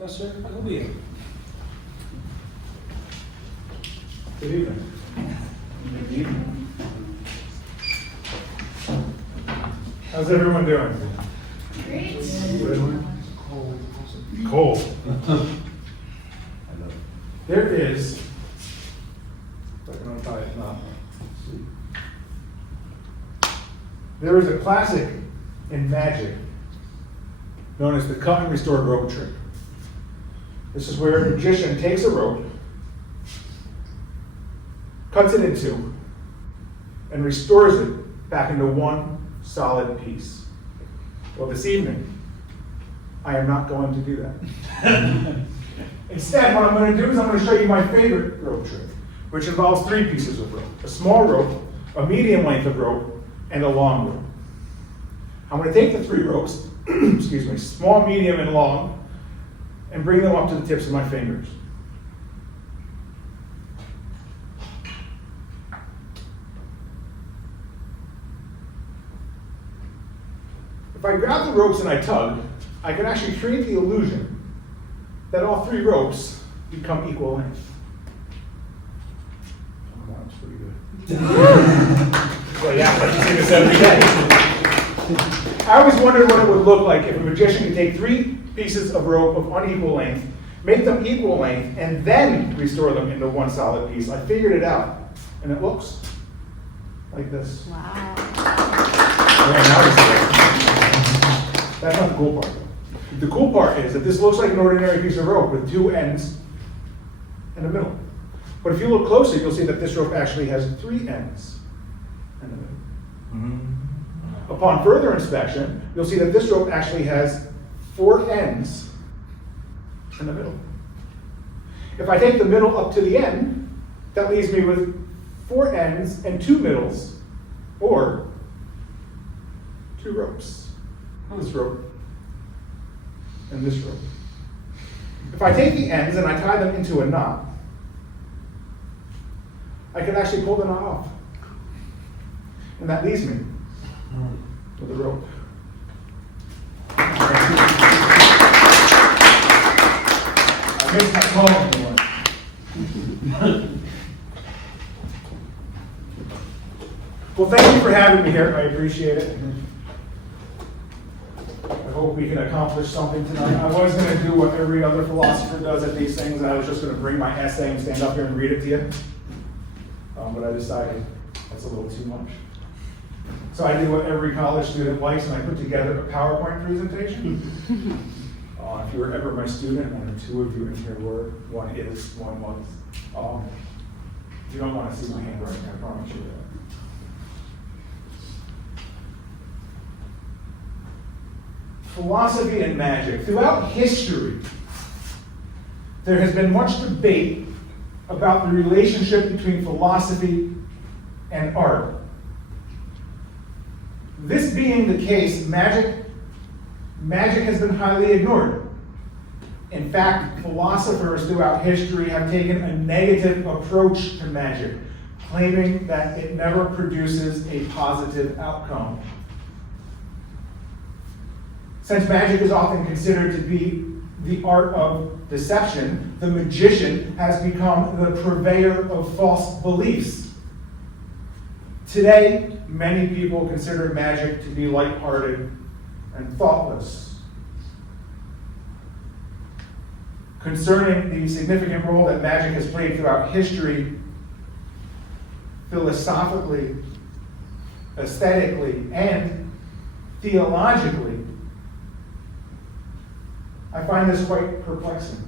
Professor Cobia. Good evening. Good evening. How's everyone doing? Great. Cold. There is, if I can untie it now. There is a classic in magic known as the cut and restored rope trick. This is where a magician takes a rope, cuts it in two, and restores it back into one solid piece. Well, this evening, I am not going to do that. Instead, what I'm going to do is I'm going to show you my favorite rope trick, which involves three pieces of rope: a small rope, a medium length of rope, and a long rope. I'm going to take the three ropes, excuse me, small, medium, and long, and bring them up to the tips of my fingers. If I grab the ropes and I tug, I can actually create the illusion that all three ropes become equal length. Oh, that was pretty good. Well, yeah, I just do this every day. I always wondered what it would look like if a magician could take three pieces of rope of unequal length, make them equal length, and then restore them into one solid piece. I figured it out, and it looks like this. Wow. Okay, now we see it. That's not the cool part, though. The cool part is that this looks like an ordinary piece of rope with two ends and a middle. But if you look closer, you'll see that this rope actually has three ends and a middle. Mm-hmm. Upon further inspection, you'll see that this rope actually has four ends and a middle. If I take the middle up to the end, that leaves me with four ends and two middles, or two ropes. This rope and this rope. If I take the ends and I tie them into a knot, I can actually pull the knot off. And that leaves me with a rope. I missed my call. Well, thank you for having me here. I appreciate it. I hope we can accomplish something tonight. I was going to do what every other philosopher does at these things, and I was just going to bring my essay and stand up here and read it to you. But I decided that's a little too much. So I did what every college student likes, and I put together a PowerPoint presentation. If you were ever my student, one or two of you in here were, one is, one was. You don't want to see my handwriting, I promise you that. Philosophy and magic. Throughout history, there has been much debate about the relationship between philosophy and art. This being the case, magic has been highly ignored. In fact, philosophers throughout history have taken a negative approach to magic, claiming that it never produces a positive outcome. Since magic is often considered to be the art of deception, the magician has become the purveyor of false beliefs. Today, many people consider magic to be lighthearted and thoughtless. Concerning the significant role that magic has played throughout history, philosophically, aesthetically, and theologically, I find this quite perplexing.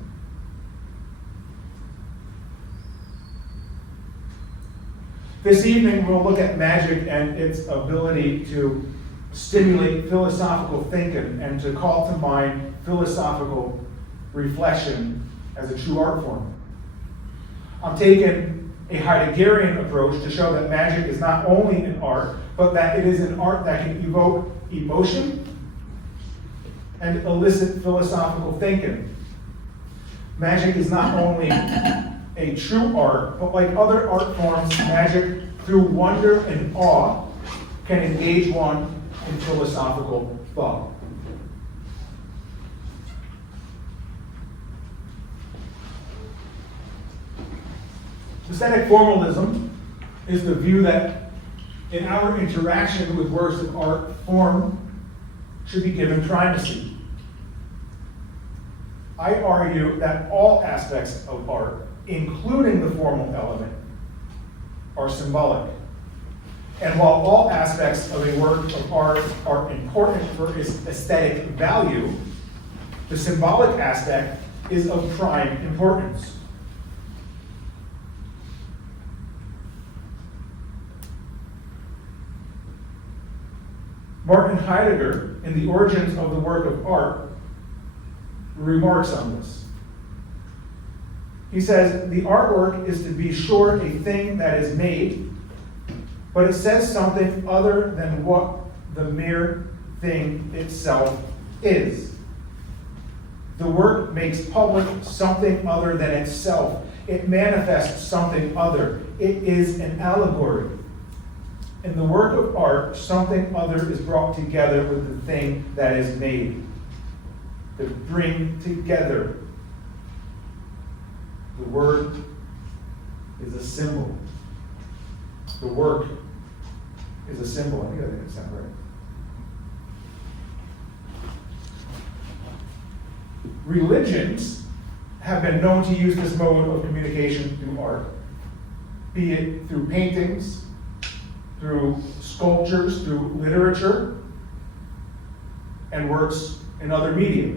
This evening, we'll look at magic and its ability to stimulate philosophical thinking and to call to mind philosophical reflection as a true art form. I'm taking a Heideggerian approach to show that magic is not only an art, but that it is an art that can evoke emotion and elicit philosophical thinking. Magic is not only a true art, but like other art forms, magic, through wonder and awe, can engage one in philosophical thought. Aesthetic formalism is the view that in our interaction with works of art, form should be given primacy. I argue that all aspects of art, including the formal element, are symbolic. And while all aspects of a work of art are important for its aesthetic value, the symbolic aspect is of prime importance. Martin Heidegger, in The Origins of the Work of Art, remarks on this. He says, the artwork is to be sure a thing that is made, but it says something other than what the mere thing itself is. The work makes public something other than itself. It manifests something other. It is an allegory. In the work of art, something other is brought together with the thing that is made. To bring together. The word is a symbol. The work is a symbol. I think that didn't sound right. Religions have been known to use this mode of communication through art, be it through paintings, through sculptures, through literature, and works in other media.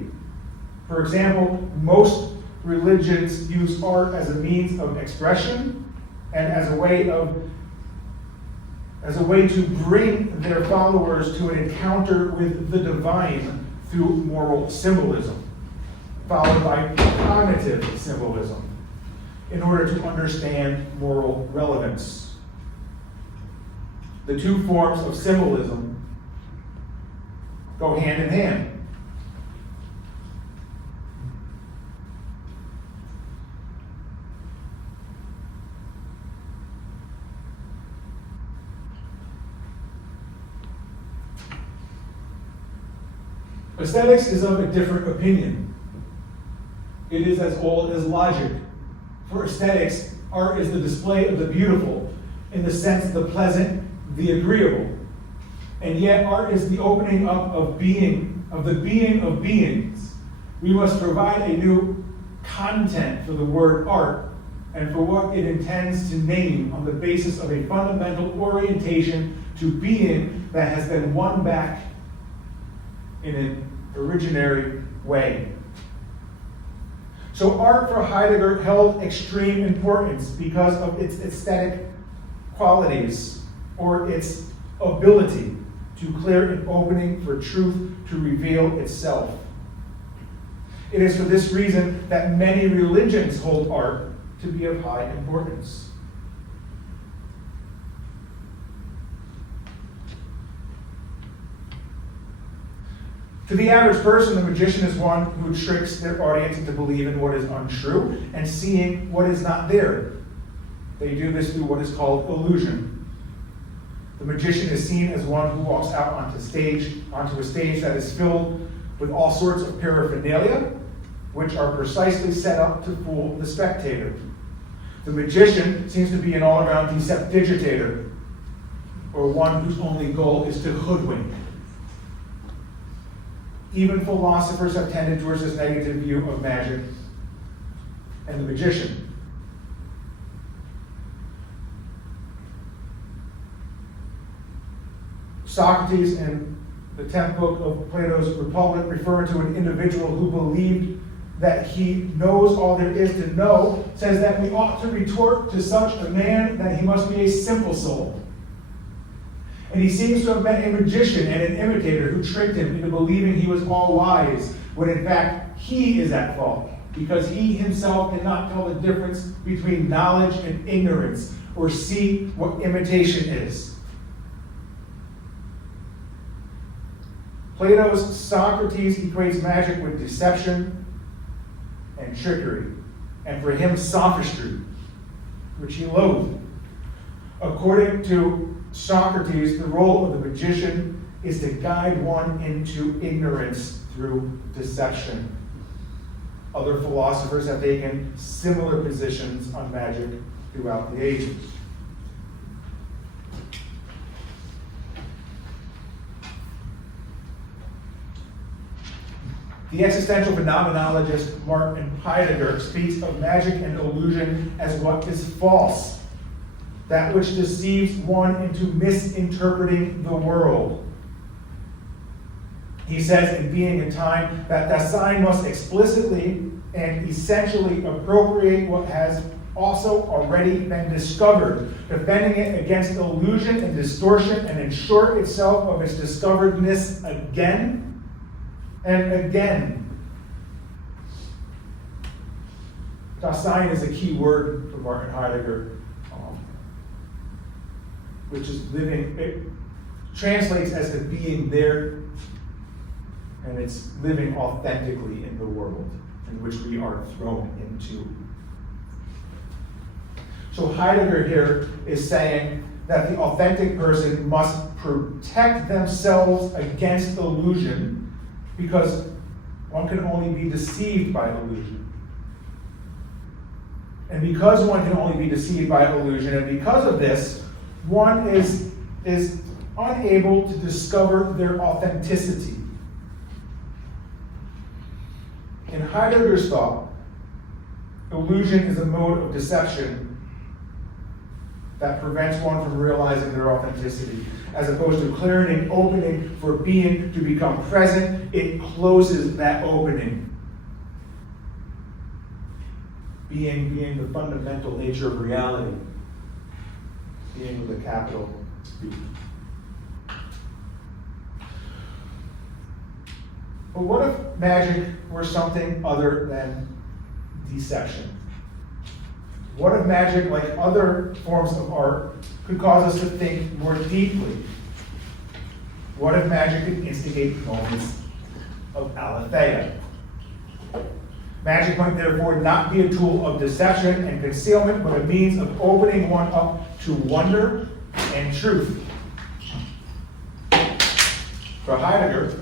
For example, most religions use art as a means of expression and as a way to bring their followers to an encounter with the divine through moral symbolism, followed by cognitive symbolism, in order to understand moral relevance. The two forms of symbolism go hand in hand. Aesthetics is of a different opinion. It is as old as logic. For aesthetics, art is the display of the beautiful, in the sense of the pleasant, the agreeable. And yet art is the opening up of being, of the being of beings. We must provide a new content for the word art and for what it intends to name on the basis of a fundamental orientation to being that has been won back in an originary way. So art for Heidegger held extreme importance because of its aesthetic qualities, or its ability to clear an opening for truth to reveal itself. It is for this reason that many religions hold art to be of high importance. To the average person, the magician is one who tricks their audience into believing what is untrue and seeing what is not there. They do this through what is called illusion. The magician is seen as one who walks out onto a stage that is filled with all sorts of paraphernalia, which are precisely set up to fool the spectator. The magician seems to be an all-around deceptigitator, or one whose only goal is to hoodwink. Even philosophers have tended towards this negative view of magic and the magician. Socrates, in the 10th book of Plato's Republic, referring to an individual who believed that he knows all there is to know, says that we ought to retort to such a man that he must be a simple soul. And he seems to have been a magician and an imitator who tricked him into believing he was all wise, when in fact he is at fault, because he himself cannot tell the difference between knowledge and ignorance, or see what imitation is. Plato's Socrates equates magic with deception and trickery, and for him sophistry, which he loathed. According to Socrates, the role of the magician is to guide one into ignorance through deception. Other philosophers have taken similar positions on magic throughout the ages. The existential phenomenologist Martin Heidegger speaks of magic and illusion as what is false, that which deceives one into misinterpreting the world. He says in Being and Time that Da-sein must explicitly and essentially appropriate what has also already been discovered, defending it against illusion and distortion, and ensure itself of its discoveredness again and again. Da-sein is a key word for Martin Heidegger, which is living, it translates as to being there, and it's living authentically in the world in which we are thrown into. So Heidegger here is saying that the authentic person must protect themselves against illusion, because one can only be deceived by illusion. And because one can only be deceived by illusion, and because of this, one is unable to discover their authenticity. In Heidegger's thought, illusion is a mode of deception that prevents one from realizing their authenticity. As opposed to clearing an opening for being to become present, it closes that opening. Being the fundamental nature of reality. Being with a capital B. But what if magic were something other than deception? What if magic, like other forms of art, could cause us to think more deeply? What if magic could instigate moments of aletheia? Magic might therefore not be a tool of deception and concealment, but a means of opening one up to wonder and truth. For Heidegger,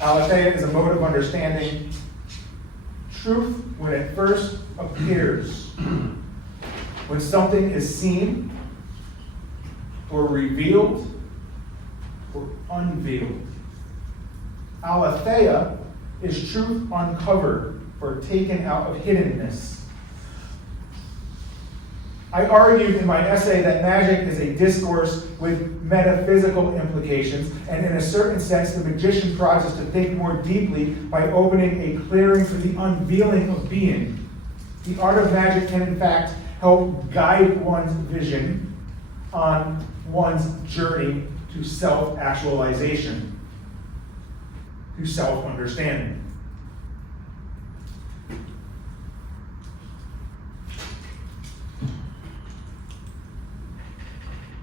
aletheia is a mode of understanding truth when it first appears. When something is seen, or revealed, or unveiled. Aletheia is truth uncovered, or taken out of hiddenness. I argued in my essay that magic is a discourse with metaphysical implications, and in a certain sense, the magician tries us to think more deeply by opening a clearing for the unveiling of being. The art of magic can, in fact, help guide one's vision on one's journey to self-actualization, to self-understanding.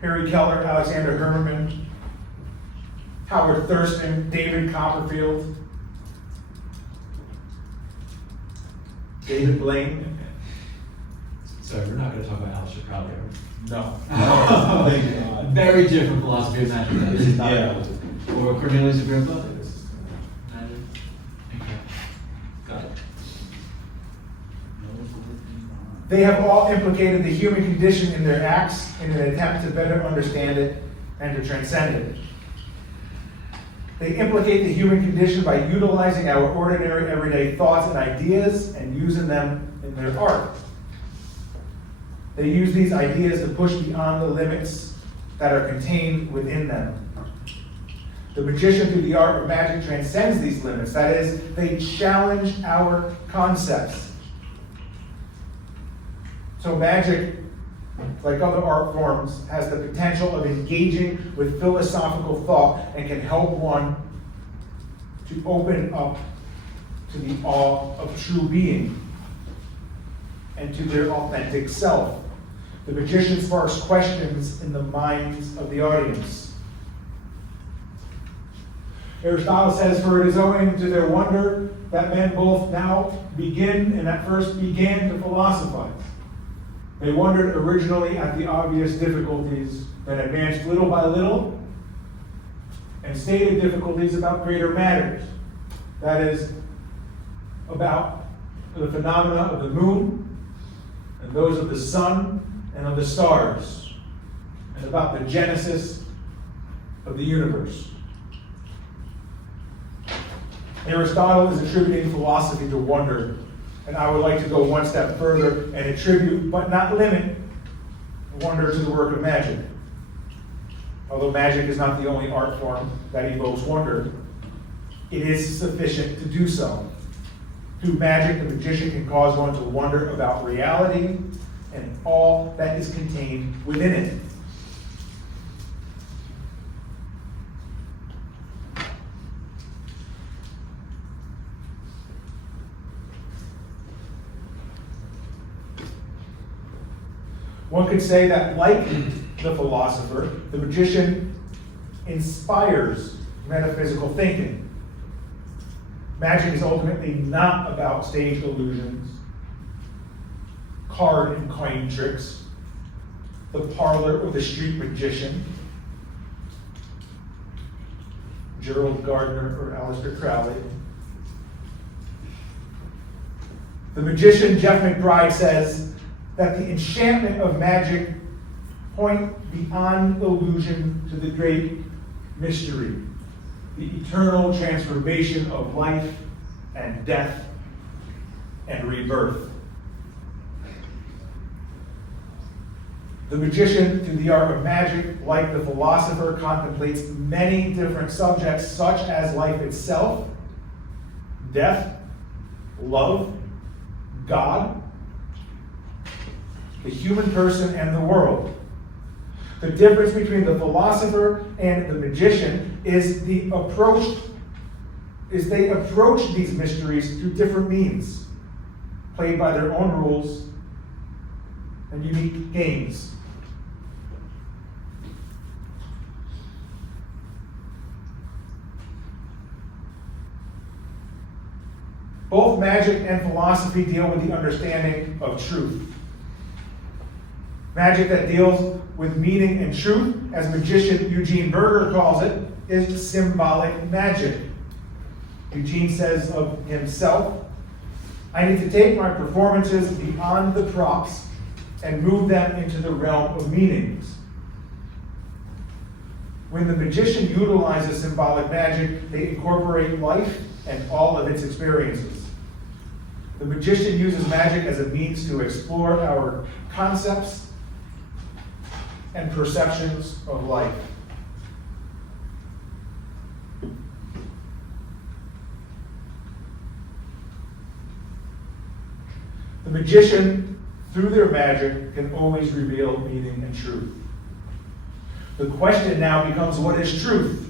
Harry Keller, Alexander Herman, Howard Thurston, David Copperfield, David Blaine. Sorry, we're not going to talk about Aleister Crowley. No. Oh, Thank God. very different philosophy of magic. That is not Yeah. Or Cornelius Agrippa. Magic. Okay. Got it. They have all implicated the human condition in their acts in an attempt to better understand it and to transcend it. They implicate the human condition by utilizing our ordinary everyday thoughts and ideas and using them in their art. They use these ideas to push beyond the limits that are contained within them. The magician through the art of magic transcends these limits. That is, they challenge our concepts. So magic, like other art forms, has the potential of engaging with philosophical thought and can help one to open up to the awe of true being and to their authentic self. The magician sparks questions in the minds of the audience. Aristotle says, "For it is owing to their wonder that men both now begin and at first began to philosophize. They wondered originally at the obvious difficulties, then advanced little by little, and stated difficulties about greater matters. That is, about the phenomena of the moon, and those of the sun, and of the stars, and about the genesis of the universe. Aristotle is attributing philosophy to wonder, and I would like to go one step further and attribute, but not limit, wonder to the work of magic. Although magic is not the only art form that evokes wonder, it is sufficient to do so. Through magic, the magician can cause one to wonder about reality and all that is contained within it. One could say that, like the philosopher, the magician inspires metaphysical thinking. Magic is ultimately not about stage illusions, card and coin tricks, the parlor or the street magician, Gerald Gardner or Aleister Crowley. The magician Jeff McBride says that the enchantment of magic point beyond illusion to the great mystery, the eternal transformation of life and death and rebirth. The magician, through the art of magic, like the philosopher, contemplates many different subjects, such as life itself, death, love, God, the human person, and the world. The difference between the philosopher and the magician is they approach these mysteries through different means, played by their own rules and unique games. Both magic and philosophy deal with the understanding of truth. Magic that deals with meaning and truth, as magician Eugene Berger calls it, is symbolic magic. Eugene says of himself, "I need to take my performances beyond the props and move them into the realm of meanings." When the magician utilizes symbolic magic, they incorporate life and all of its experiences. The magician uses magic as a means to explore our concepts and perceptions of life. The magician, through their magic, can always reveal meaning and truth. The question now becomes, what is truth?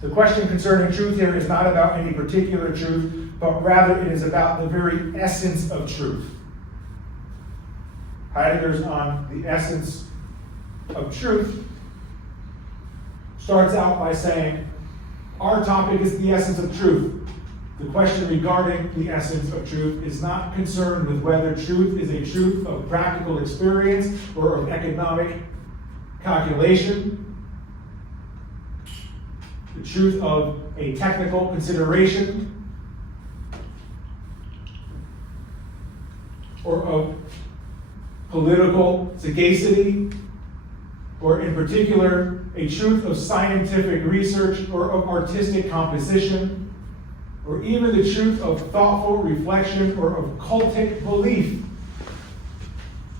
The question concerning truth here is not about any particular truth, but rather it is about the very essence of truth. Heidegger's On the Essence of Truth starts out by saying, our topic is the essence of truth. The question regarding the essence of truth is not concerned with whether truth is a truth of practical experience or of economic calculation, the truth of a technical consideration, or of political sagacity, or in particular, a truth of scientific research or of artistic composition, or even the truth of thoughtful reflection or of cultic belief.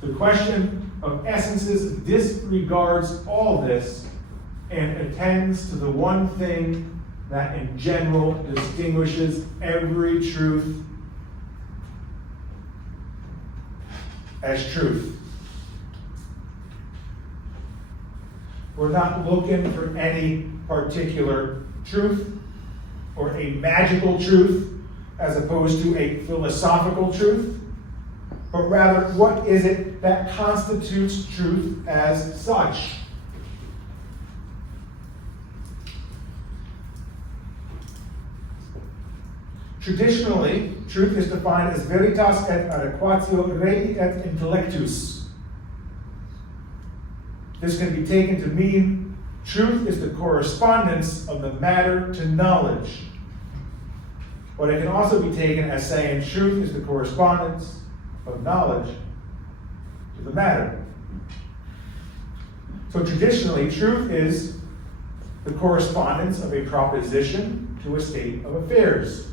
The question of essences disregards all this and attends to the one thing that in general distinguishes every truth as truth. We're not looking for any particular truth or a magical truth as opposed to a philosophical truth, but rather what is it that constitutes truth as such? Traditionally, truth is defined as veritas et adequatio rei et intellectus. This can be taken to mean truth is the correspondence of the matter to knowledge. But it can also be taken as saying truth is the correspondence of knowledge to the matter. So traditionally, truth is the correspondence of a proposition to a state of affairs.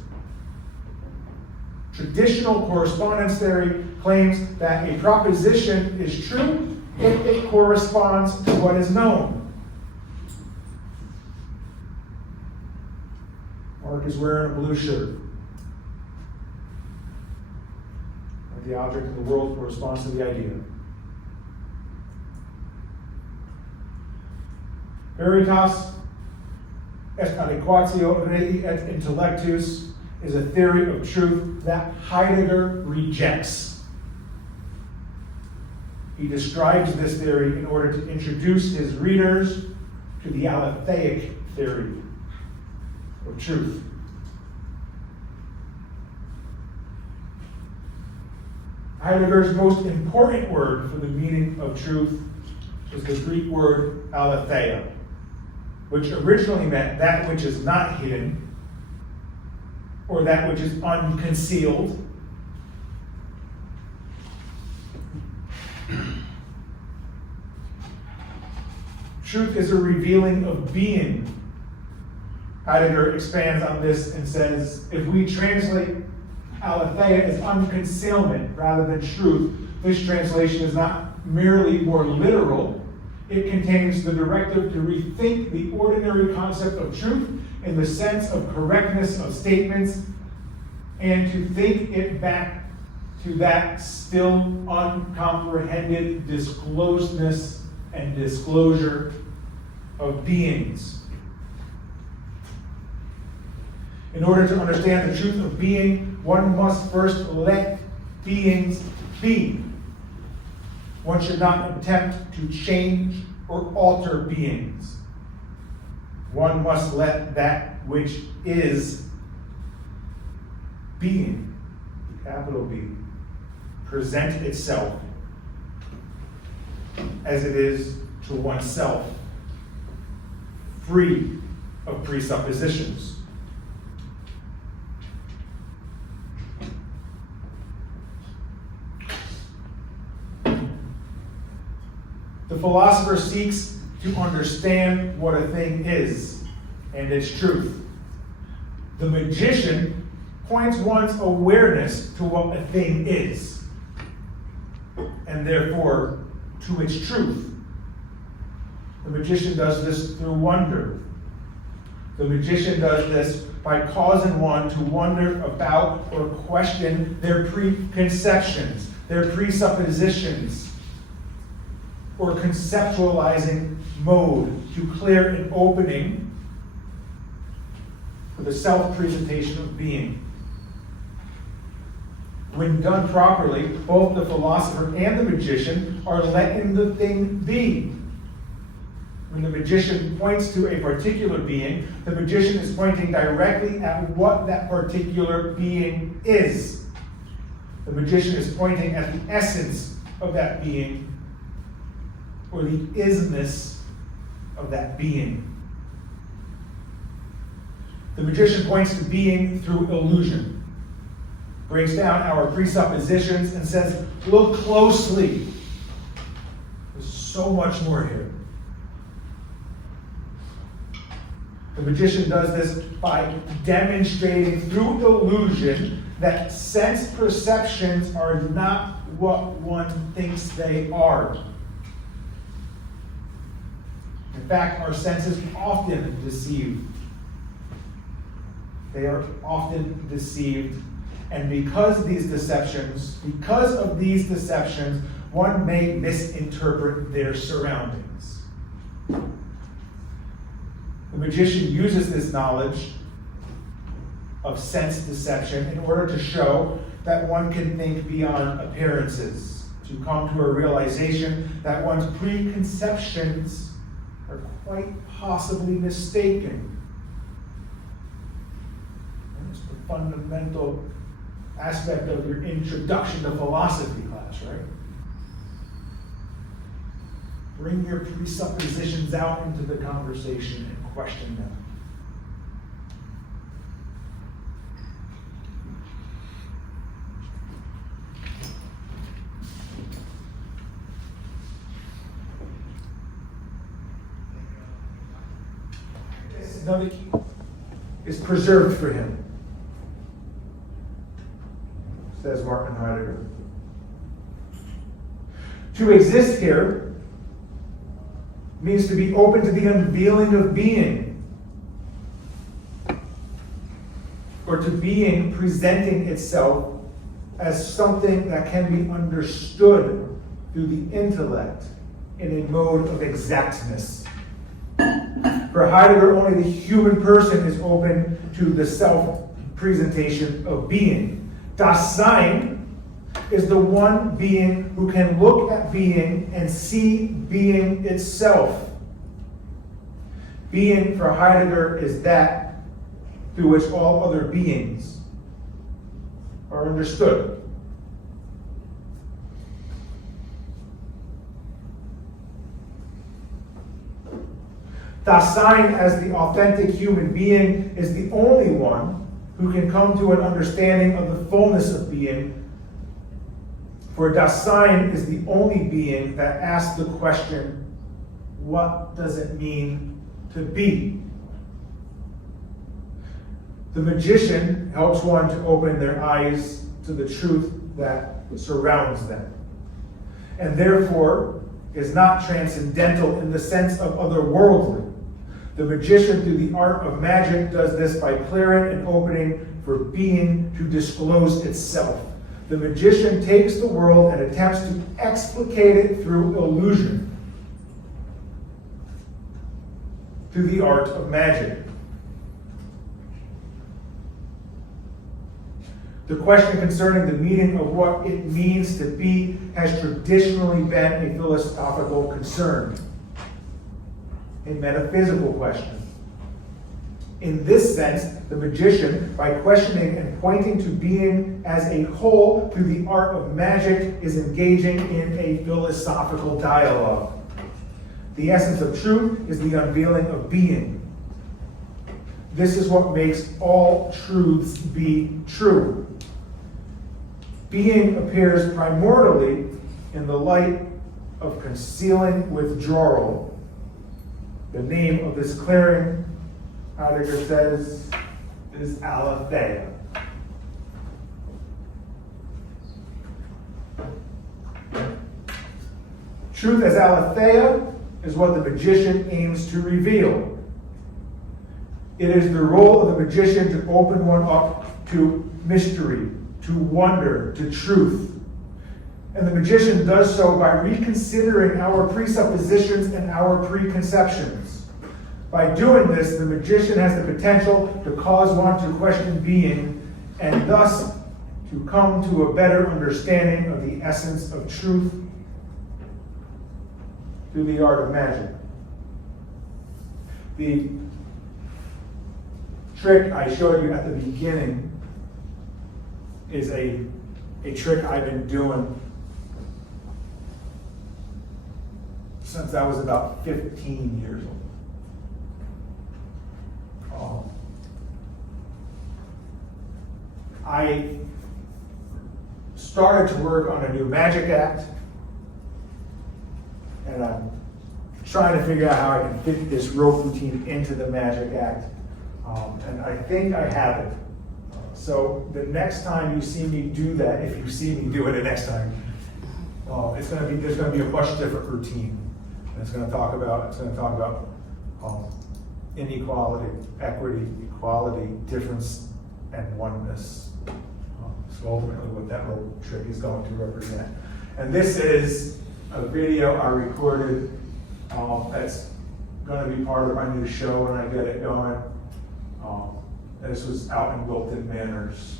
Traditional correspondence theory claims that a proposition is true if it corresponds to what is known. Mark is wearing a blue shirt. The object of the world corresponds to the idea. Veritas est adequatio rei et intellectus is a theory of truth that Heidegger rejects. He describes this theory in order to introduce his readers to the aletheic theory of truth. Heidegger's most important word for the meaning of truth is the Greek word aletheia, which originally meant that which is not hidden, or that which is unconcealed. Truth is a revealing of being. Heidegger expands on this and says, if we translate aletheia as unconcealment rather than truth, this translation is not merely more literal. It contains the directive to rethink the ordinary concept of truth in the sense of correctness of statements and to think it back to that still uncomprehended disclosedness and disclosure of beings. In order to understand the truth of being, one must first let beings be. One should not attempt to change or alter beings. One must let that which is being, capital B, present itself as it is to oneself, free of presuppositions. The philosopher seeks to understand what a thing is and its truth. The magician points one's awareness to what a thing is, and therefore to its truth. The magician does this through wonder. The magician does this by causing one to wonder about or question their preconceptions, their presuppositions, or conceptualizing mode to clear an opening for the self-presentation of being. When done properly, both the philosopher and the magician are letting the thing be. When the magician points to a particular being, the magician is pointing directly at what that particular being is. The magician is pointing at the essence of that being, or the isness of that being. The magician points to being through illusion, breaks down our presuppositions and says, look closely. There's so much more here. The magician does this by demonstrating through illusion that sense perceptions are not what one thinks they are. In fact, our senses often deceive. They are often deceived. And because of these deceptions, one may misinterpret their surroundings. The magician uses this knowledge of sense deception in order to show that one can think beyond appearances, to come to a realization that one's preconceptions are quite possibly mistaken. That's the fundamental aspect of your introduction to philosophy class, right? Bring your presuppositions out into the conversation and question them. another key, is preserved for him, says Martin Heidegger. To exist here means to be open to the unveiling of being, or to being presenting itself as something that can be understood through the intellect in a mode of exactness. For Heidegger, only the human person is open to the self-presentation of being. Da-sein is the one being who can look at being and see being itself. Being for Heidegger is that through which all other beings are understood. Da-sein, as the authentic human being, is the only one who can come to an understanding of the fullness of being. For Da-sein is the only being that asks the question, what does it mean to be? The magician helps one to open their eyes to the truth that surrounds them, and therefore is not transcendental in the sense of otherworldly. The magician, through the art of magic, does this by clearing and opening for being to disclose itself. The magician takes the world and attempts to explicate it through illusion, through the art of magic. The question concerning the meaning of what it means to be has traditionally been a philosophical concern, a metaphysical question. In this sense, the magician, by questioning and pointing to being as a whole through the art of magic, is engaging in a philosophical dialogue. The essence of truth is the unveiling of being. This is what makes all truths be true. Being appears primordially in the light of concealing withdrawal. The name of this clearing, Heidegger says, is aletheia. Truth as aletheia is what the magician aims to reveal. It is the role of the magician to open one up to mystery, to wonder, to truth. And the magician does so by reconsidering our presuppositions and our preconceptions. By doing this, the magician has the potential to cause one to question being, and thus to come to a better understanding of the essence of truth through the art of magic. The trick I showed you at the beginning is a trick I've been doing since I was about 15 years old. I started to work on a new magic act, and I'm trying to figure out how I can fit this rope routine into the magic act, and I think I have it. So the next time you see me do that, if you see me do it the next time, there's going to be a much different routine. And it's going to talk about inequality, equity, equality, difference, and oneness. So ultimately, what that little trick is going to represent. And this is a video I recorded that's going to be part of my new show when I get it going. This was out in Wilton Manors